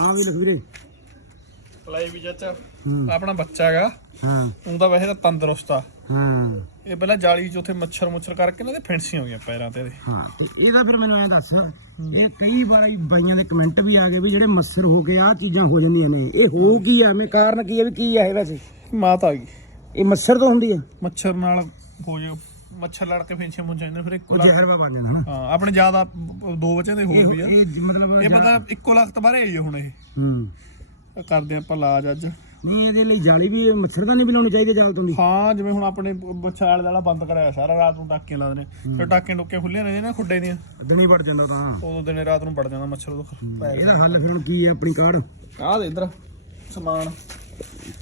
ਆ ਵੀ ਲਿਖ ਵੀਰੇ। ਪਲਾਈ ਵੀ ਚਾਚਾ। ਹੂੰ। ਆਪਣਾ ਬੱਚਾ ਹੈਗਾ। ਹਾਂ। ਉਹਦਾ ਵੈਸੇ ਤਾਂ ਤੰਦਰੁਸਤ ਆ। ਹਾਂ। ਇਹ ਪਹਿਲਾਂ ਜਾਲੀ 'ਚ ਉੱਥੇ ਮੱਛਰ ਮੁੱਛਰ ਕਰਕੇ ਨਾ ਤੇ ਫਿੰਸੀਆਂ ਹੋ ਗਈਆਂ ਪੈਰਾਂ ਤੇ ਇਹਦੇ। ਹਾਂ ਤੇ ਇਹਦਾ ਫਿਰ ਮੈਨੂੰ ਐਂ ਦੱਸ। ਇਹ ਕਈ ਵਾਰ ਹੀ ਬਾਈਆਂ ਦੇ ਕਮੈਂਟ ਵੀ ਆ ਗਏ ਵੀ ਜਿਹੜੇ ਮੱਸਰ ਹੋ ਗਏ ਆ ਚੀਜ਼ਾਂ ਹੋ ਜਾਂਦੀਆਂ ਨੇ। ਇਹ ਹੋ ਕੀ ਆ? ਮੈਂ ਕਾਰਨ ਕੀ ਆ ਵੀ ਕੀ ਆ ਇਹ ਵੈਸੇ? ਮਾਤ ਆ ਗਈ। ਇਹ ਮੱਸਰ ਤੋਂ ਹੁੰਦੀ ਆ। ਮੱਛਰ ਨਾਲ ਹੋ ਜਾ ਮੱਛਰ ਲੜ ਕੇ ਫਿੰਸੀਆਂ ਮੁੰਝਾਂ ਜਾਂਦੇ ਫਿਰ ਇੱਕੋ ਉਹ ਲੱਖ ਜ਼ਹਿਰ ਬਣ ਜਾਂਦਾ ਹਨਾ ਹਾਂ। ਆਪਣੇ ਜ਼ਿਆਦਾ ਦੋ ਬੱਚਿਆਂ ਦੇ ਹੋਰ ਵੀ ਆ। ਇਹ ਮਤਲਬ ਇਹ ਪਤਾ ਇੱਕੋ ਲੱਖ ਤੋਂ ਬਾਹਰ ਆਈ ਹੁਣ ਇਹ। ਹੂੰ। ਕਰਦੇ ਆਪਾਂ ਇਲਾਜ ਅੱਜ। ਨਹੀਂ ਇਹਦੇ ਲਈ ਜਾਲੀ ਵੀ ਮੱਛਰਦਾਨੀ ਵੀ ਲਾਉਣੀ ਚਾਹੀਦੀ ਜਾਲ ਤੋਂ ਦੀ ਹਾਂ ਜਿਵੇਂ ਹੁਣ ਆਪਣੇ ਬਚਾਲ ਵਾਲਾ ਬੰਦ ਕਰਾਇਆ ਸਾਰਾ ਰਾਤ ਨੂੰ ਟਾਕੀਆਂ ਲਾਉਂਦੇ ਨੇ ਤੇ ਟਾਕੀਆਂ ਟੁੱਕੀਆਂ ਖੁੱਲੀਆਂ ਨੇ ਨਾ ਖੁੱਡੇ ਦੀਆਂ। ਦਿਨੇ ਵੜ ਜਾਂਦਾ ਤਾਂ। ਉਦੋਂ ਦਿਨੇ ਰਾਤ ਨੂੰ ਵੜ ਜਾਂਦਾ ਮੱਛਰ ਉਹ ਪੈ ਇਹਦਾ ਹੱਲ ਫਿਰ ਹੁਣ ਕੀ ਆ ਆਪਣੀ ਕਾਢ? ਆਹ ਦੇ ਇਧਰ ਸਮਾਨ।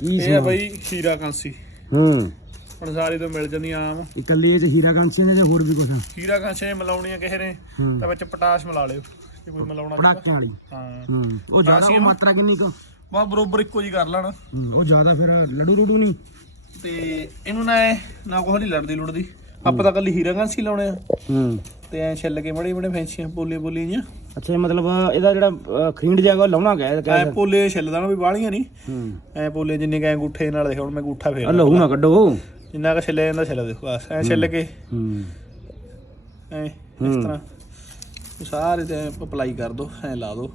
ਕੀ ਇਹ ਆ ਬਈ ਹੀਰਾ ਕਾਂਸੀ। ਹੂੰ। ਹੁਣ ਸਾਰੀ ਤੋਂ ਮਿਲ ਜਾਂਦੀ ਆਮ। ਇਕੱਲੀ ਇਹ ਚ ਹੀਰਾ ਕਾਂਸੀਆਂ ਨੇ ਜਾਂ ਹੋਰ ਵੀ ਕੁਝ ਹੀਰਾ ਕਾਂਸੀ ਨੇ ਮਿਲਾਉਣੀਆਂ ਕਿਸੇ ਨੇ ਹੂੰ। ਤਾਂ ਵਿੱਚ ਪਟਾਸ਼ ਮਿਲਾ ਲਿਓ ਜੇ ਕੋਈ ਮਿਲਾਉਣਾ ਚਾਹੁੰਦਾ। ਪੜਾਕਿਆਂ ਵਾਲੀ? ਹਾਂ। ਹੂੰ। ਉਹ ਜ਼ਿਆਦਾ ਉਹ ਮਾਤਰਾ ਕਿੰਨੀ ਕੁ? ਬਾ ਬਰੋਬਰ ਇੱਕੋ ਜੀ ਕਰ ਲੈਣਾ। ਹੂੰ, ਉਹ ਜ਼ਿਆਦਾ ਫਿਰ ਲੜੂ ਲੜੂ ਨਹੀਂ? ਤੇ ਇਹਨੂੰ ਨਾ ਨਾ ਕੋਈ ਨਹੀਂ ਲੜਦੀ ਲੁੜਦੀ ਆਪਾਂ ਤਾਂ ਕੱਲੀ ਹੀਰਾ ਕਾਂਸੀ ਲਾਉਣੇ ਆ। ਹੂੰ। ਤੇ ਐ ਛਿੱਲ ਕੇ ਬੜੇ ਬੜੇ ਫੈਂਸੀਆਂ ਪੋਲੇ ਪੋਲੇ ਜੀਆਂ ਅੱਛਾ ਇਹ ਮਤਲਬ ਇਹਦਾ ਜਿਹੜਾ ਅ, ਖਰੀਂਡ ਜਾਗਾ ਉਹ ਲਾਉਣਾ ਗਿਆ ਐ ਪੋਲੇ ਛਿੱਲਦਾ ਨਾ ਵੀ ਬਾਹਲੀਆਂ ਨਹੀਂ। ਹੂੰ। ਐ ਪੋਲੇ ਜਿੰਨੇ ਕੈ ਅੰਗੂਠੇ ਨਾਲ ਹੁਣ ਮੈਂ ਅੰਗੂਠਾ ਫੇਰ ਲਹੂ ਨਾ ਕੱਢੋ। ਜਿੰਨਾ ਕ ਛਿੱਲਿਆ ਜਾਂਦਾ ਛਿੱਲ ਦੇਖੋ ਬਸ ਐ ਛਿੱਲ ਕੇ ਹੂੰ ਐ ਇਸ ਤਰ੍ਹਾਂ ਉਹ ਸਾਰੇ ਤੇ ਅਪਲਾਈ ਕਰ ਦੋ ਐ ਲਾ ਦੋ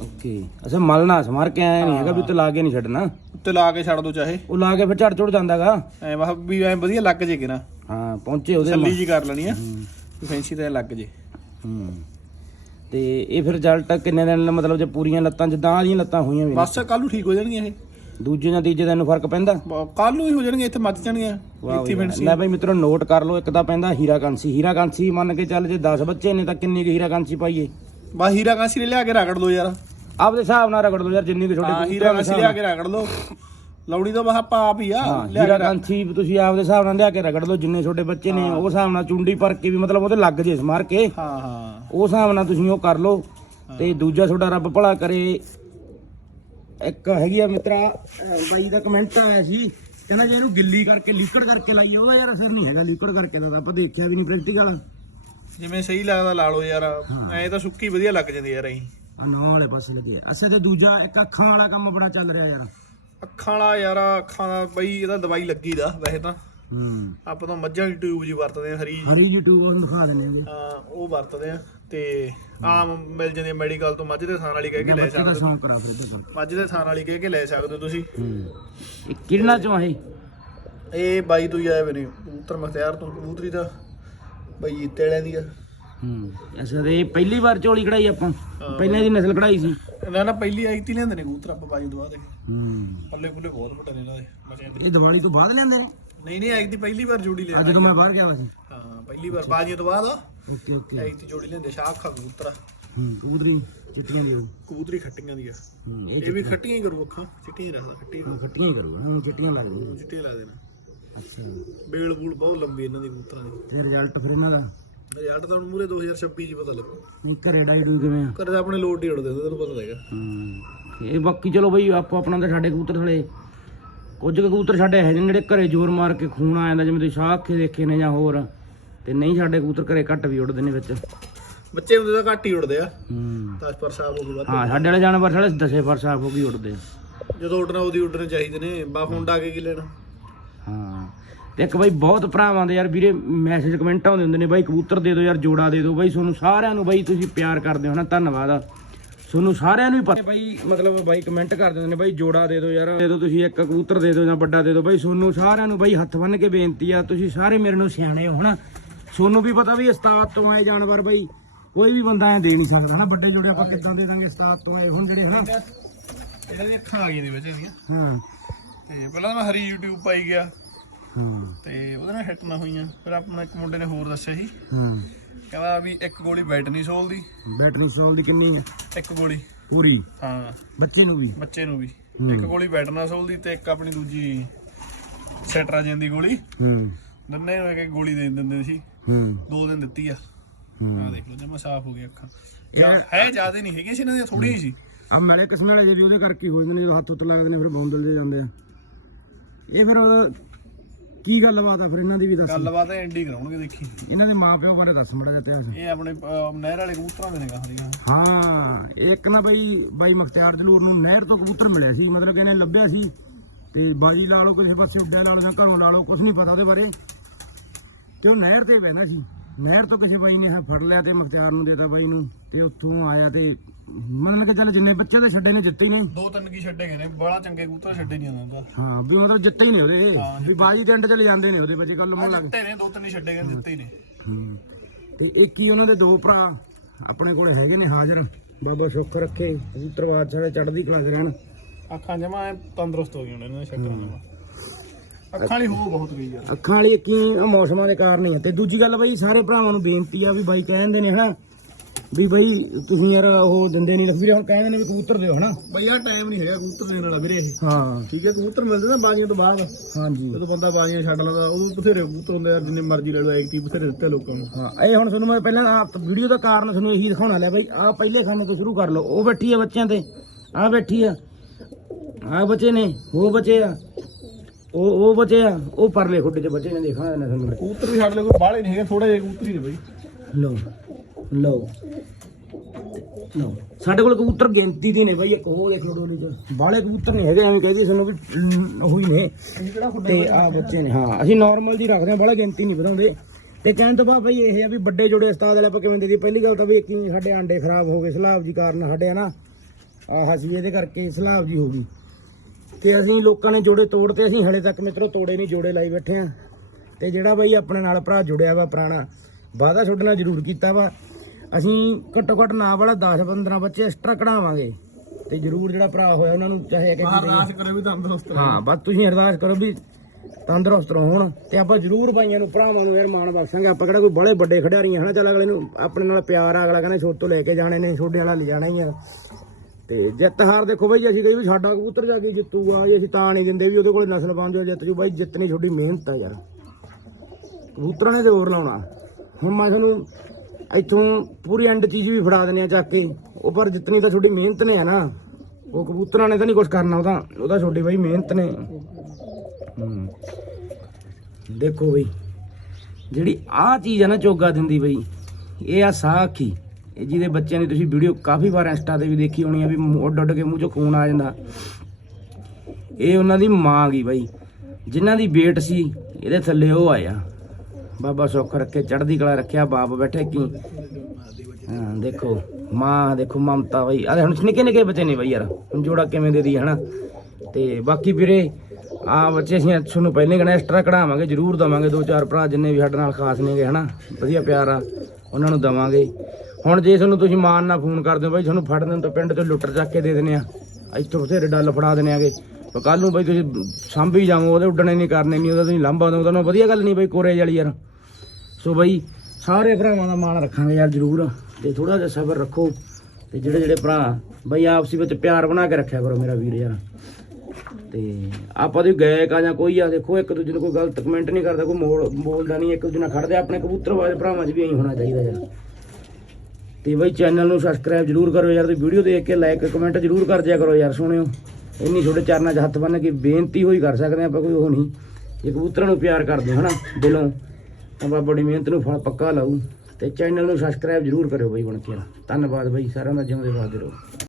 ਓਕੇ ਅੱਛਾ ਮਲਣਾ ਸਮਾਰ ਕੇ ਆਇਆ ਨਹੀਂ ਹੈਗਾ ਵੀ ਉੱਤੇ ਲਾ ਕੇ ਨਹੀਂ ਛੱਡਣਾ ਉੱਤੇ ਲਾ ਕੇ ਛੱਡ ਦੋ ਚਾਹੇ ਉਹ ਲਾ ਕੇ ਫਿਰ ਝੜ ਝੁੜ ਜਾਂਦਾਗਾ ਐ ਵਾਹ ਵੀ ਐ ਵਧੀਆ ਲੱਗ ਜੇ ਨਾ ਹਾਂ ਪਹੁੰਚੇ ਉਹਦੇ ਛੱਲੀ ਜੀ ਕਰ ਲੈਣੀ ਆ ਫੈਂਸੀ ਤੇ ਲੱਗ ਜੇ ਹੂੰ ਤੇ ਇਹ ਫਿਰ ਰਿਜ਼ਲਟ ਕਿੰਨੇ ਦਿਨ ਮਤਲਬ ਜੇ ਪੂਰੀਆਂ ਲੱਤਾਂ ਜਿੱਦਾਂ ਆਹ ਦੀਆਂ ਲੱਤਾਂ ਹੋਈਆਂ ਵੀ ਬਸ ਕੱਲ ਨੂੰ ਠੀਕ ਹੋ ਜਾਣਗੀਆਂ ਇਹ ਦੂਜੇ ਜਾਂ ਤੀਜੇ ਦਿਨ ਨੂੰ ਫ਼ਰਕ ਪੈਂਦਾ? ਕੱਲ ਨੂੰ ਹੀ ਹੋ ਜਾਣਗੀਆਂ ਇੱਥੇ ਮੱਚ ਜਾਣਗੀਆਂ। ਵਾਹ ਇੱਥੇ ਬਈ ਲੈ ਬਈ ਮਿੱਤਰੋ ਨੋਟ ਕਰ ਲਓ ਇੱਕ ਤਾਂ ਪੈਂਦਾ ਹੀਰਾ ਕਾਂਸੀ। ਹੀਰਾ ਕਾਂਸੀ ਮੰਨ ਕੇ ਚੱਲ ਜੇ 10 ਬੱਚੇ ਨੇ ਤਾਂ ਕਿੰਨੀ ਕੁ ਹੀਰਾ ਕਾਂਸੀ ਪਾਈਏ? ਬਾ ਹੀਰਾ ਕਾਂਸੀ ਲਿਆ ਕੇ ਰਗੜ ਲਓ ਯਾਰ। ਆਪਦੇ ਹਿਸਾਬ ਨਾਲ ਰਗੜ ਲਓ ਯਾਰ ਜਿੰਨੀ ਕੁ ਹਾਂ ਤੁਹਾਡੇ ਹੀਰਾ ਕਾਂਸੀ ਲਿਆ ਕੇ ਰਗੜ ਲਓ। ਲੌੜੀ ਤਾਂ ਬਾਹ ਪਾਪ ਹੀ ਆ ਲਿਆ ਹੀਰਾ ਕੇ ਕਾਂਸੀ ਵੀ ਤੁਸੀਂ ਆਪਦੇ ਹਿਸਾਬ ਨਾਲ ਲਿਆ ਕੇ ਰਗੜ ਲਓ ਜਿੰਨੇ ਛੋਟੇ ਬੱਚੇ ਨੇ ਉਹ ਹਿਸਾਬ ਨਾਲ ਚੁੰਡੀ ਭਰ ਕੇ ਵੀ ਮਤਲਬ ਉਹਦੇ ਲੱਗ ਜੇ ਸਮਾਰ ਕੇ। ਹਾਂ ਹਾਂ। ਉਹ ਹਿਸਾਬ ਨਾਲ ਤੁਸੀਂ ਉਹ ਕਰ ਲਓ। ਤੇ ਦੂਜਾ ਤੁਹਾਡਾ ਰੱਬ ਭਲਾ ਕਰੇ ਇੱਕ ਹੈਗੀ ਆ ਮਿੱਤਰਾ ਬਾਈ ਦਾ ਕਮੈਂਟ ਆਇਆ ਸੀ। ਕਹਿੰਦਾ ਜੇ ਇਹਨੂੰ ਗਿੱਲੀ ਕਰਕੇ ਲਿਕਵਿਡ ਕਰਕੇ ਲਾਈਏ ਉਹਦਾ ਯਾਰ ਅਸਰ ਨਹੀਂ ਹੈਗਾ ਲਿਕਵਿਡ ਕਰਕੇ ਦਾ ਤਾਂ ਆਪਾਂ ਦੇਖਿਆ ਵੀ ਨਹੀਂ ਪ੍ਰੈਕਟੀਕਲ ਜਿਵੇਂ ਸਹੀ ਲੱਗਦਾ ਲਾ ਲਓ ਯਾਰ ਐ ਤਾਂ ਸੁੱਕੀ ਵਧੀਆ ਲੱਗ ਜਾਂਦੀ ਯਾਰ ਐਂ। ਆ ਨੌ ਵਾਲੇ ਪਾਸੇ ਲੱਗੇ। ਅਸੇ ਤੇ ਦੂਜਾ ਇੱਕ ਅੱਖਾਂ ਵਾਲਾ ਕੰਮ ਬੜਾ ਚੱਲ ਰਿਹਾ ਯਾਰ। ਅੱਖਾਂ ਵਾਲਾ ਯਾਰ ਅੱਖਾਂ ਦਾ ਬਈ ਇਹਦਾ ਦਵਾਈ ਲੱਗੀ ਦਾ ਵੈਸੇ ਤਾਂ। ਹੂੰ। ਆਪਾਂ ਤਾਂ ਮੱਝਾਂ ਦੀ ਟਿਊਬ ਜੀ ਵਰਤਦੇ ਆ ਹਰੀ ਜੀ। ਹਰੀ ਜੀ ਟੂਬ ਉਹਨੂੰ ਦਿਖਾ ਦਿੰਦੇ ਹਾਂ ਉਹ ਵਰਤਦੇ ਆ ਤੇ ਆਮ ਮਿਲ ਜਾਂਦੀ ਮੈਡੀਕਲ ਤੋਂ ਮੱਝ ਦੇ ਥਾਂ ਵਾਲੀ ਕਹਿ ਕੇ ਲੈ ਬੱਚੇ ਦਾ ਸਕਦੇ ਹੋ। ਸ਼ੌਂਕ ਕਰਾ ਫਿਰ ਇਹਦੇ ਕੋਲ ਮੱਝ ਦੇ ਥਾਂ ਵਾਲੀ ਕਹਿ ਕੇ ਲੈ ਸਕਦੇ ਹੋ ਤੁਸੀਂ। ਹੂੰ। ਇਹ ਕਿਰਨਾ ਚੋਂ ਹੈ? ਇਹ ਬਾਈ ਤੋਂ ਹੀ ਆਏ ਵੇ ਨੇ ਕਬੂਤਰ ਮਖਤਿਆਰ ਤੋਂ ਕਬੂਤਰੀ ਦਾ। ਬਾਈ ਤੇਲਿਆਂ ਦੀ ਆ। ਹੂੰ। ਅਸਾਂ ਤੇ ਇਹ ਪਹਿਲੀ ਵਾਰ ਝੋਲੀ ਕਢਾਈ ਆਪਾਂ? ਪਹਿਲਾਂ ਇਹਦੀ ਨਸਲ ਕਢਾਈ ਸੀ? ਨਾ ਨਾ ਪਹਿਲੀ ਆਈ ਤੀ ਲੈਂਦੇ ਨੇ ਕਬੂਤਰ ਆਪਾਂ ਬਾਈ ਦਵਾ ਦੇ ਹੂੰ। ਪੱਲੇ ਪੁੱਲੇ ਬਹੁਤ ਵੱਡੇ ਨੇ ਇਹਨਾਂ ਦੇ। ਇਹ ਦੀਵਾਲੀ ਤੋਂ ਬਾਅਦ ਲਿਆਂਦੇ ਨੇ? ਨਹੀਂ ਨਹੀਂ ਤੀ ਪਹਿਲੀ ਵਾਰ ਜੋੜੀ ਲੈ ਅੱਜ ਜਦੋਂ ਮੈਂ ਬਾਹਰ ਗਿਆ ਹੋਇਆ ਸੀ ਹਾਂ ਪਹਿਲੀ ਵਾਰ ਬਾਜੀਆਂ ਤੋਂ ਬਾਅਦ ਓਕੇ ਓਕੇ। ਤੀ ਜੋੜੀ ਲੈਂਦੇ ਸ਼ਾਖ ਕਬੂਤਰ ਹੂੰ ਕਬੂਤਰੀ ਚਿੱਟੀਆਂ ਦੀ ਉਹ। ਕਬੂਤਰੀ ਖੱਟੀਆਂ ਦੀ ਆ ਹੂੰ ਇਹ ਵੀ ਖੱਟੀਆਂ ਹੀ ਕਰੂ ਅੱਖਾਂ ਚਿੱਟੀਆਂ ਹੀ ਰੱਖਦਾ ਖੱਟੀ ਚਿੱਟੀਆਂ ਖੱਟੀਆਂ ਹੀ ਕਰੂਗਾ ਹਾਂ ਚਿੱਟੀਆਂ ਲੱਗਦੀਆਂ ਚਿੱਟੀਆਂ ਲਾ ਦੇਣਾ। ਅੱਛਾ। ਬੇਲ ਬੂਲ ਬਹੁਤ ਲੰਬੀ ਇਹਨਾਂ ਦੀ ਕਬੂਤਰਾਂ ਦੀ। ਤੇ ਰਿਜ਼ਲਟ ਫਿਰ ਇਹਨਾਂ ਦਾ? ਰਿਜ਼ਲਟ ਤਾਂ ਹੁਣ ਮੂਰੇ 2026 ਚ ਪਤਾ ਲੱਗੂ। ਨਹੀਂ ਘਰੇ ਡਾਈ ਡੂ ਕਿਵੇਂ ਆ? ਆਪਣੇ ਲੋਟ ਹੀ ਉੜਦੇ ਤੈਨੂੰ ਪਤਾ ਹੈਗਾ। ਹੂੰ ਇਹ ਬਾਕੀ ਚਲੋ ਬਈ ਆਪੋ ਆਪਣਾ ਤਾਂ ਸਾਡੇ ਕਬੂਤਰ ਥਲੇ ਕੁਝ ਕਬੂਤਰ ਸਾਡੇ ਹੈ ਜਿਹੜੇ ਘਰੇ ਜ਼ੋਰ ਮਾਰ ਕੇ ਖੂਨ ਆ ਜਾਂਦਾ ਜਿਵੇਂ ਤੁਸੀਂ ਸ਼ਾਹ ਅੱਖੇ ਦੇਖੇ ਨੇ ਜਾਂ ਹੋਰ ਤੇ ਨਹੀਂ ਸਾਡੇ ਕਬੂਤਰ ਘਰੇ ਘੱਟ ਵੀ ਉੱਡਦੇ ਨੇ ਵਿੱਚ। ਬੱਚੇ ਹੁੰਦੇ ਤਾਂ ਘੱਟ ਹੀ ਉੜਦੇ ਆ। ਹੂੰ। 10 ਪਰ ਸਾਫ਼ ਹੋ ਵੱਧ। ਹਾਂ ਸਾਡੇ ਵਾਲੇ ਜਾਨਵਰ ਸਾਡੇ ਦਸੇ ਪਰ ਸਾਫ਼ ਹੋ ਗਈ ਉੱਡਦੇ ਜਦੋਂ ਉੱਡਣਾ ਉਹਦੀ ਉੱਡਣੇ ਚਾਹੀਦੇ ਨੇ। ਬਾ ਫੁੰਡਾ ਕੇ ਕੀ ਲੈਣਾ? ਹਾਂ। ਤੇ ਇੱਕ ਬਾਈ ਬਹੁਤ ਭਰਾਵਾਂ ਦੇ ਯਾਰ ਵੀਰੇ ਮੈਸੇਜ ਕਮੈਂਟ ਆਉਂਦੇ ਹੁੰਦੇ ਨੇ ਬਾਈ ਕਬੂਤਰ ਦੇ ਦਿਓ ਯਾਰ ਜੋੜਾ ਦੇ ਦਿਓ। ਬਾਈ ਤੁਹਾਨੂੰ ਸਾਰਿਆਂ ਨੂੰ ਬਾਈ ਤੁਸੀਂ ਪਿਆਰ ਕਰਦੇ ਹੋ ਨਾ ਧੰਨਵਾਦ। ਤੁਹਾਨੂੰ ਸਾਰਿਆਂ ਨੂੰ ਹੀ ਪਤਾ। ਬਾਈ ਮਤਲਬ ਬਾਈ ਕਮੈਂਟ ਕਰ ਦਿੰਦੇ ਨੇ ਬਾਈ ਜੋੜਾ ਦੇ ਦਿਓ ਯਾਰ ਦੇ ਦਿਓ ਤੁਸੀਂ ਇੱਕ ਕਬੂਤਰ ਦੇ ਦਿਓ ਜਾਂ ਵੱਡਾ ਦੇ ਦਿਓ। ਬਾਈ ਤੁਹਾਨੂੰ ਸਾਰਿਆਂ ਨੂੰ ਬਾਈ ਹੱਥ ਬੰਨ ਕੇ ਬੇਨਤੀ ਆ ਤੁਸੀਂ ਸਾਰੇ ਮੇਰੇ ਨੂੰ ਸਿਆਣੇ ਹੋ ਹਨਾ? ਤੁਹਾਨੂੰ ਵੀ ਪਤਾ ਵੀ ਉਸਤਾਦ ਤੋਂ ਆਏ ਜਾਨਵਰ ਬਾਈ ਕੋਈ ਵੀ ਬੰਦਾ ਐ ਦੇ ਨਹੀਂ ਸਕਦਾ ਹਨਾ? ਵੱਡੇ ਜੋੜੇ ਆਪਾਂ ਕਿੱਦਾਂ ਦੇ ਦਾਂਗੇ ਉਸਤਾਦ ਤੋਂ ਆਏ ਹੁਣ ਜਿਹੜੇ ਹਨਾ? ਇਹਨਾਂ ਦੀਆਂ ਅੱਖਾਂ ਆ ਗਈਆਂ ਨੇ ਵਿੱਚ ਇਹਦੀਆਂ। ਹਾਂ। ਤੇ ਪਹਿਲਾਂ ਤਾਂ ਮੈਂ ਹਰੀ YouTube ਪਾਈ ਗਿਆ। ਹਾਂ। ਤੇ ਉਹਦੇ ਨਾਲ ਹਿੱਟ ਨਾ ਹੋਈਆਂ ਫਿਰ ਆਪਣਾ ਇੱਕ ਮੁੰਡੇ ਨੇ ਹੋਰ ਦੱਸਿਆ ਸੀ। ਹਾਂ। ਕਹਿੰਦਾ ਵੀ ਇੱਕ ਗੋਲੀ ਬੈਟਨੀ ਸੋਲ ਦੀ। ਬੈਟਰੀ ਸੌਲ ਦੀ ਕਿੰਨੀ ਹੈ? ਇੱਕ ਗੋਲੀ। ਪੂਰੀ? ਹਾਂ। ਬੱਚੇ ਨੂੰ ਵੀ? ਬੱਚੇ ਨੂੰ ਵੀ। ਇੱਕ ਗੋਲੀ ਬੈਟਨਾਸੋਲ ਦੀ ਤੇ ਇੱਕ ਆਪਣੀ ਦੂਜੀ ਸੈਟਰਾਜਨ ਦੀ ਗੋਲੀ। ਹੂੰ। ਦੋਨੇ ਨੂੰ ਇੱਕ ਇੱਕ ਗੋਲੀ ਦੇ ਦਿੰਦੇ ਸੀ। ਹੂੰ। ਦੋ ਦਿਨ ਦਿੱਤੀ ਆ। ਹੂੰ। ਆ ਦੇਖ ਲਓ ਜਮਾ ਸਾਫ਼ ਹੋ ਗਿਆ ਅੱਖਾਂ। ਜਾਂ ਹੈ ਜ਼ਿਆਦਾ ਨਹੀਂ ਹੈਗੀ ਸੀ ਇਹਨਾਂ ਦੀਆਂ ਥੋੜੀ ਸੀ। ਆ ਮੈਲੇ ਕਿਸਮ ਵਾਲੇ ਦੇ ਵੀ ਉਹਦੇ ਕਰਕੇ ਹੀ ਹੋ ਜਾਂਦੇ ਨੇ ਜਦੋਂ ਹੱਥ ਉੱਤੇ ਲੱਗਦੇ ਨੇ ਫਿਰ ਬੌਂਦਲ ਜੇ ਜਾਂਦੇ ਆ। ਇਹ ਫਿਰ ਕੀ ਗੱਲਬਾਤ ਆ ਫਿਰ ਇਹਨਾਂ ਦੀ ਵੀ ਦੱਸ ਗੱਲਬਾਤ ਐਂਡੀ ਕਰਾਉਣਗੇ ਦੇਖੀ। ਇਹਨਾਂ ਦੇ ਮਾਪਿਓ ਬਾਰੇ ਦੱਸ ਮੜਾ ਜਿਹਾ ਤੇ ਇਹ ਆਪਣੇ ਅਹ, ਨਹਿਰ ਵਾਲੇ ਕਬੂਤਰਾਂ ਦੇ ਨੇ ਕਹਾਣੀਆਂ। ਹਾਂ ਇੱਕ ਨਾ ਬਈ ਬਾਈ ਮਖਤਿਆਰ ਜਲੂਰ ਨੂੰ ਨਹਿਰ ਤੋਂ ਕਬੂਤਰ ਮਿਲਿਆ ਸੀ ਮਤਲਬ ਕਿ ਇਹਨੇ ਲੱਭਿਆ ਸੀ। ਤੇ ਬਾਈ ਲਾ ਲਓ ਕਿਸੇ ਪਾਸੇ ਉੱਡਿਆ ਲਾ ਲਓ ਜਾਂ ਘਰੋਂ ਲਾ ਲਓ ਕੁਝ ਨਹੀਂ ਪਤਾ ਉਹਦੇ ਬਾਰੇ। ਤੇ ਉਹ ਨਹਿਰ ਤੇ ਬਹਿੰਦਾ ਸੀ। ਨਹਿਰ ਤੋਂ ਕਿਸੇ ਬਾਈ ਨੇ ਇਹ ਫੜ ਲਿਆ ਤੇ ਮਖਤਿਆਰ ਨੂੰ ਦੇਤਾ ਬਾਈ ਨੂੰ ਤੇ ਉੱਥੋਂ ਆਇਆ ਤੇ ਮਤਲਬ ਕਿ ਚੱਲ ਜਿੰਨੇ ਬੱਚੇ ਦੇ ਛੱਡੇ ਨੇ ਜਿੱਤੇ ਹੀ ਨੇ। ਦੋ ਤਿੰਨ ਕੀ ਛੱਡੇ ਗਏ ਨੇ ਬੜਾ ਚੰਗੇ ਕਬੂਤਰ ਛੱਡੇ ਨਹੀਂ ਆਉਂਦਾ ਹਾਂ ਵੀ ਮਤਲਬ ਜਿੱਤੇ ਹੀ ਨੇ ਉਹਦੇ। ਵੀ ਬਾਜੀ ਦੇ ਅੰਡ ਚਲੇ ਜਾਂਦੇ ਨੇ ਉਹਦੇ ਬੱਚੇ ਕੱਲ ਨੂੰ ਲੱਗ ਜਿੱਤੇ ਨੇ ਦੋ ਤਿੰਨ ਹੀ ਛੱਡੇ ਗਏ ਦਿੱਤੇ ਹੀ ਨੇ। ਹੂੰ। ਤੇ ਇੱਕ ਹੀ ਉਹਨਾਂ ਦੇ ਦੋ ਭਰਾ ਆਪਣੇ ਕੋਲ ਹੈਗੇ ਨੇ ਹਾਜ਼ਰ। ਬਾਬਾ ਸੁੱਖ ਰੱਖੇ ਕਬੂਤਰਵਾਦ ਸਾਡੇ ਚੜ੍ਹਦੀ ਕਲਾ 'ਚ ਰਹਿਣ। ਅੱਖਾਂ ਜਮਾ ਤੰਦਰੁਸਤ ਹੋ ਗਈਆਂ ਇਹਨਾਂ ਦੇ ਸ਼ੱਕਰਾਂ ਨਾਲ ਅੱਖਾਂ ਵਾਲੀ ਹੋ ਬਹੁਤ ਗਈ ਯਾਰ। ਅੱਖਾਂ ਵਾਲੀ ਕੀ ਮੌਸਮਾਂ ਦੇ ਕਾਰਨ ਹੀ ਆ। ਤੇ ਦੂਜੀ ਗੱਲ ਬਈ ਸਾਰੇ ਭਰਾਵਾਂ ਨੂੰ ਬੇਨਤੀ ਆ ਵੀ ਬਾਈ ਕਹਿੰਦੇ ਨੇ ਹਨਾ? ਵੀ ਬਈ ਤੁਸੀਂ ਯਾਰ ਉਹ ਦਿੰਦੇ ਨਹੀਂ ਲਖਵੀਰ ਹੁਣ ਕਹਿੰਦੇ ਨੇ ਵੀ ਕਬੂਤਰ ਦਿਓ ਹਨਾ? ਬਈ ਆ ਟਾਈਮ ਨਹੀਂ ਹੈਗਾ ਕਬੂਤਰ ਦੇਣ ਵਾਲਾ ਵੀਰੇ ਇਹ। ਹਾਂ। ਠੀਕ ਹੈ ਕਬੂਤਰ ਮਿਲਦੇ ਨਾ ਬਾਜ਼ੀਆਂ ਤੋਂ ਬਾਅਦ। ਹਾਂਜੀ। ਜਦੋਂ ਬੰਦਾ ਬਾਜ਼ੀਆਂ ਛੱਡ ਲੈਂਦਾ ਉਦੋਂ ਬਥੇਰੇ ਕਬੂਤਰ ਹੁੰਦੇ ਯਾਰ ਜਿੰਨੇ ਮਰਜ਼ੀ ਲੈ ਲਓ ਇੱਕ ਤੀ ਬਥੇਰੇ ਦਿੱਤੇ ਲੋਕਾਂ ਨੂੰ। ਹਾਂ ਇਹ ਹੁਣ ਤੁਹਾਨੂੰ ਮੈਂ ਪਹਿਲਾਂ ਵੀਡੀਓ ਦਾ ਕਾਰਨ ਤੁਹਾਨੂੰ ਇਹੀ ਦਿਖਾਉਣਾ ਲਿਆ ਬਈ ਆ ਪਹਿਲੇ ਖਾਨੇ ਤੋਂ ਸ਼ੁਰੂ ਕਰ ਲਓ। ਉਹ ਬੈਠੀ ਆ ਬੱਚਿਆਂ ਤੇ ਆ ਬੈਠੀ ਆ। ਆ ਬੱਚੇ ਨੇ ਉਹ ਬੱਚੇ ਆ। ਉਹ ਉਹ ਬੱਚੇ ਆ ਉਹ ਪਰਲੇ ਖੁੱਡੇ 'ਚ ਬੱਚੇ ਨੇ ਦੇਖਣਾ ਨੇ ਤੁਹਾਨੂੰ। ਕਬੂਤਰ ਵੀ ਛੱਡ ਲੈ ਕੋਈ ਬਾਹਲੇ ਨਹੀਂ ਹੈਗੇ ਥੋੜੇ ਜਿਹੇ ਕਬੂਤਰ ਹੀ ਨੇ ਬਈ। ਲਓ ਲਓ ਲਓ। ਸਾਡੇ ਕੋਲ ਕਬੂਤਰ ਗਿਣਤੀ ਦੇ ਨੇ ਬਈ ਇੱਕ ਉਹ ਦੇਖ ਲਓ ਡੋਲੀ 'ਚ। ਬਾਲੇ ਕਬੂਤਰ ਨਹੀਂ ਹੈਗੇ ਐਵੇਂ ਕਹਦੀ ਸਾਨੂੰ ਵੀ ਉਹੀ ਨੇ। ਤੇ ਆ ਬੱਚੇ ਨੇ ਹਾਂ ਅਸੀਂ ਨਾਰਮਲ ਜੀ ਰੱਖਦੇ ਆ ਬੜਾ ਗਿਣਤੀ ਨਹੀਂ ਵਧਾਉਂਦੇ। ਤੇ ਕਹਿਣ ਤੋਂ ਬਾਅਦ ਬਈ ਇਹ ਆ ਵੀ ਵੱਡੇ ਜੋੜੇ ਉਸਤਾਦ ਵਾਲੇ ਆਪਾਂ ਕਿਵੇਂ ਦੇ ਪਹਿਲੀ ਗੱਲ ਤਾਂ ਵੀ ਇੱਕ ਹੀ ਸਾਡੇ ਆਂਡੇ ਖਰਾਬ ਹੋ ਗਏ ਸਲਾਬ ਜੀ ਕਾਰਨ ਸਾਡੇ ਹਨਾ। ਆਹ ਸੀ ਇਹਦੇ ਕਰਕੇ ਸਲਾਬ ਜੀ ਹੋ ਗਈ। ਤੇ ਅਸੀਂ ਲੋਕਾਂ ਨੇ ਜੋੜੇ ਤੋੜਤੇ ਅਸੀਂ ਹਲੇ ਤੱਕ ਮਿੱਤਰੋ ਤੋੜੇ ਨਹੀਂ ਜੋੜੇ ਲਾਈ ਬੈਠੇ ਆ ਤੇ ਜਿਹੜਾ ਬਾਈ ਆਪਣੇ ਨਾਲ ਭਰਾ ਜੁੜਿਆ ਵਾ ਪੁਰਾਣਾ ਤੁਹਾਡੇ ਨਾਲ ਜ਼ਰੂਰ ਕੀਤਾ ਵਾ। ਅਸੀਂ ਘੱਟੋ ਘੱਟ ਨਾ ਵਾਲਾ 10 15 ਬੱਚੇ ਐਕਸਟਰਾ ਕਢਾਵਾਂਗੇ। ਤੇ ਜ਼ਰੂਰ ਜਿਹੜਾ ਭਰਾ ਹੋਇਆ ਉਹਨਾਂ ਨੂੰ ਚਾਹੇ ਕਿ ਅਰਦਾਸ ਕਰੇ ਵੀ ਤੰਦਰੁਸਤ ਹਾਂ ਬਸ ਤੁਸੀਂ ਅਰਦਾਸ ਕਰੋ ਵੀ ਤੰਦਰੁਸਤ ਰਹੋ ਤੇ ਆਪਾਂ ਜ਼ਰੂਰ ਭਾਈਆਂ ਨੂੰ ਭਰਾਵਾਂ ਨੂੰ ਯਾਰ ਮਾਣ ਬਖਸ਼ਾਂਗੇ। ਆਪਾਂ ਕਿਹੜਾ ਕੋਈ ਬੜੇ ਵੱਡੇ ਖਿਡਾਰੀ ਹਨਾ? ਚੱਲ ਅਗਲੇ ਨੂੰ ਆਪਣੇ ਨਾਲ ਪਿਆਰ ਆ ਅਗਲਾ ਕਹਿੰਦਾ ਛੋਟ ਤੋਂ ਲੈ ਕੇ ਜਾਣੇ ਨੇ ਛੋਡੇ ਵਾਲਾ ਲੈ ਜਾਣਾ ਹੀ ਆ। ਤੇ ਜਿੱਤ ਹਾਰ ਦੇਖੋ ਬਾਈ ਜੇ, ਅਸੀਂ ਕਹੀ ਵੀ ਸਾਡਾ ਕਬੂਤਰ ਜਾ ਕੇ ਜਿੱਤੂਗਾ, ਜੇ ਅਸੀਂ ਤਾਂ ਨਹੀਂ ਦਿੰਦੇ ਵੀ ਉਹਦੇ ਕੋਲ ਨਸਲ ਬਣ ਜਾਓ, ਜਿੱਤ ਜੂ। ਬਾਈ ਜਿੱਤਣੀ ਛੋਡੀ ਮਿਹਨਤ ਆ ਯਾਰ। ਕਬੂਤਰਾਂ ਨੇ ਤੇ ਹੋਰ ਲਾਉਣਾ। ਹੁਣ ਮੈਂ ਤੁਹਾਨੂੰ ਇੱਥੋਂ ਪੂਰੀ ਐਂਡ ਚੀਜ਼ ਵੀ ਫੜਾ ਦਿੰਦੇ ਆ ਚੱਕ ਕੇ। ਉਹ ਪਰ ਜਿੱਤਣੀ ਤਾਂ ਛੋਡੀ ਮਿਹਨਤ ਨੇ ਆ ਨਾ। ਉਹ ਕਬੂਤਰਾਂ ਨੇ ਤਾਂ ਨਹੀਂ ਕੁਝ ਕਰਨਾ ਉਹਦਾ ਉਹਦਾ ਛੋਡੀ ਬਾਈ ਮਿਹਨਤ ਨੇ। ਦੇਖੋ ਬਈ, ਜਿਹੜੀ ਆਹ ਚੀਜ਼ ਆ ਨਾ ਚੋਗਾ ਦਿੰਦੀ ਬਈ, ਇਹ ਆ ਸਾਖੀ। ਜਿਹਦੇ ਬੱਚਿਆਂ ਦੀ ਤੁਸੀਂ ਵੀਡੀਓ ਕਾਫੀ ਵਾਰ ਇੰਸਟਾ ਤੇ ਵੀ ਦੇਖੀ ਹੋਣੀ ਆ ਵੀ ਉੱਡ ਉੱਡ ਕੇ ਮੂੰਹ ਚੋਂ ਖੂਨ ਆ ਜਾਂਦਾ। ਇਹ ਉਹਨਾਂ ਦੀ ਮਾਂ ਗਈ ਬਾਈ। ਜਿਨ੍ਹਾਂ ਦੀ ਵੇਟ ਸੀ, ਇਹਦੇ ਥੱਲੇ ਉਹ ਆਇਆ। ਬਾਬਾ ਸੁੱਖ ਰੱਖੇ, ਚੜ੍ਹਦੀ ਕਲਾ ਰੱਖਿਆ ਬਾਪ ਬੈਠੇ ਕੀ? ਹਾਂ, ਦੇਖੋ, ਮਾਂ, ਦੇਖੋ, ਮਮਤਾ ਬਾਈ। ਆ ਹੁਣ ਨਿੱਕੇ ਨਿੱਕੇ ਬੱਚੇ ਨੇ ਬਾਈ ਯਾਰ। ਹੁਣ ਜੋੜਾ ਕਿਵੇਂ ਦੇ ਦੀ ਹਨਾ? ਤੇ ਬਾਕੀ ਵੀਰੇ ਆ ਬੱਚੇ ਅਸੀਂ ਤੁਹਾਨੂੰ ਪਹਿਲੇ ਕਹਣਾ ਐਕਸਟਰਾ ਕਢਾਵਾਂਗੇ, ਜਰੂਰ ਦਵਾਂਗੇ। ਦੋ ਚਾਰ ਭਰਾ ਜਿੰਨੇ ਵੀ ਸਾਡੇ ਨਾਲ ਖਾਸ ਨੇਗੇ ਹਨਾ, ਵਧੀਆ ਪਿਆਰ ਆ, ਉਹਨਾਂ ਨੂੰ ਦਵਾਂਗੇ। ਹੁਣ ਜੇ ਤੁਹਾਨੂੰ ਤੁਸੀਂ ਮਾਨ ਨਾਲ ਫੋਨ ਕਰਦੇ ਹੋ ਬਾਈ, ਤੁਹਾਨੂੰ ਫੜ ਦੇਣ ਤੋਂ ਪਿੰਡ ਤੋਂ ਲੁੱਟਰ ਚੱਕ ਕੇ ਦੇ ਦਿੰਦੇ ਆ ਇੱਥੋਂ ਬਥੇਰੇ ਡੱਲ ਫੜਾ ਦਿੰਦੇ ਆਗੇ ਕੱਲ ਨੂੰ ਬਾਈ ਤੁਸੀਂ ਸਾਂਭੀ ਜਾਵੋ ਉਹਦੇ ਉੱਡਣੇ ਨਹੀਂ ਕਰਨੇ, ਨਹੀਂ ਉਹਦਾ ਤੁਸੀਂ ਲਾਂਭਾ ਦੋ ਤੁਹਾਨੂੰ ਵਧੀਆ ਗੱਲ ਨਹੀਂ ਬਾਈ ਕੋਰੇ ਵਾਲੀ ਯਾਰ। ਸੋ ਬਾਈ, ਸਾਰੇ ਭਰਾਵਾਂ ਦਾ ਮਾਣ ਰੱਖਾਂਗੇ ਯਾਰ ਜਰੂਰ। ਤੇ ਥੋੜਾ ਜਿਹਾ ਸਬਰ ਰੱਖੋ। ਤੇ ਜਿਹੜੇ ਜਿਹੜੇ ਭਰਾ, ਬਾਈ ਆਪਸੀ ਵਿੱਚ ਪਿਆਰ ਬਣਾ ਕੇ ਰੱਖਿਆ ਕਰੋ ਮੇਰਾ ਵੀਰ ਯਾਰ। ਤੇ ਆਪਾਂ ਦੇ ਗਾਇਕ ਆ ਜਾਂ ਕੋਈ ਆ, ਦੇਖੋ ਇੱਕ ਦੂਜੇ ਨੂੰ ਕੋਈ ਗਲਤ ਕਮੈਂਟ ਨਹੀਂ ਕਰਦਾ, ਕੋਈ ਮੋੜ ਬੋਲਦਾ ਨਹੀਂ, ਇੱਕ ਦੂਜੇ ਨਾਲ ਖੜਦੇ ਆਪਣੇ ਕਬੂਤਰਵਾਜ ਭਰਾਵਾਂ 'ਚ ਵੀ ਐਂ ਹੋਣਾ ਚਾਹੀਦਾ ਯਾਰ। ਤੇ ਬਾਈ ਚੈਨਲ ਨੂੰ ਸਬਸਕ੍ਰਾਈਬ ਜਰੂਰ ਕਰੋ ਯਾਰ ਤੇ ਵੀਡੀਓ ਦੇਖ ਕੇ ਲਾਈਕ ਕਮੈਂਟ ਜਰੂਰ ਕਰ ਦਿਆ ਕਰੋ ਯਾਰ ਸੁਣਿਓ। ਇੰਨੀ ਛੋਟੇ ਚਰਨਾਂ 'ਚ ਹੱਥ ਬੰਨ ਕੇ ਬੇਨਤੀ ਹੋਈ ਕਰ ਸਕਦੇ ਆਪਾਂ ਕੋਈ ਉਹ ਨਹੀਂ। ਜੇ ਕਬੂਤਰਾਂ ਨੂੰ ਪਿਆਰ ਕਰਦੇ ਹੋ, ਹਨਾ, ਦਿਲੋਂ। ਆਪਾਂ ਬੜੀ ਮਿਹਨਤ ਨੂੰ ਫਲ ਪੱਕਾ ਲਾਊ ਤੇ ਚੈਨਲ ਨੂੰ ਸਬਸਕ੍ਰਾਈਬ ਜਰੂਰ ਕਰਿਓ ਬਾਈ ਬਣ ਕੇ। ਧੰਨਵਾਦ ਬਾਈ, ਸਾਰਿਆਂ ਦਾ ਜਿਉਂਦੇ ਵਾਸਤੇ ਰਹੋ।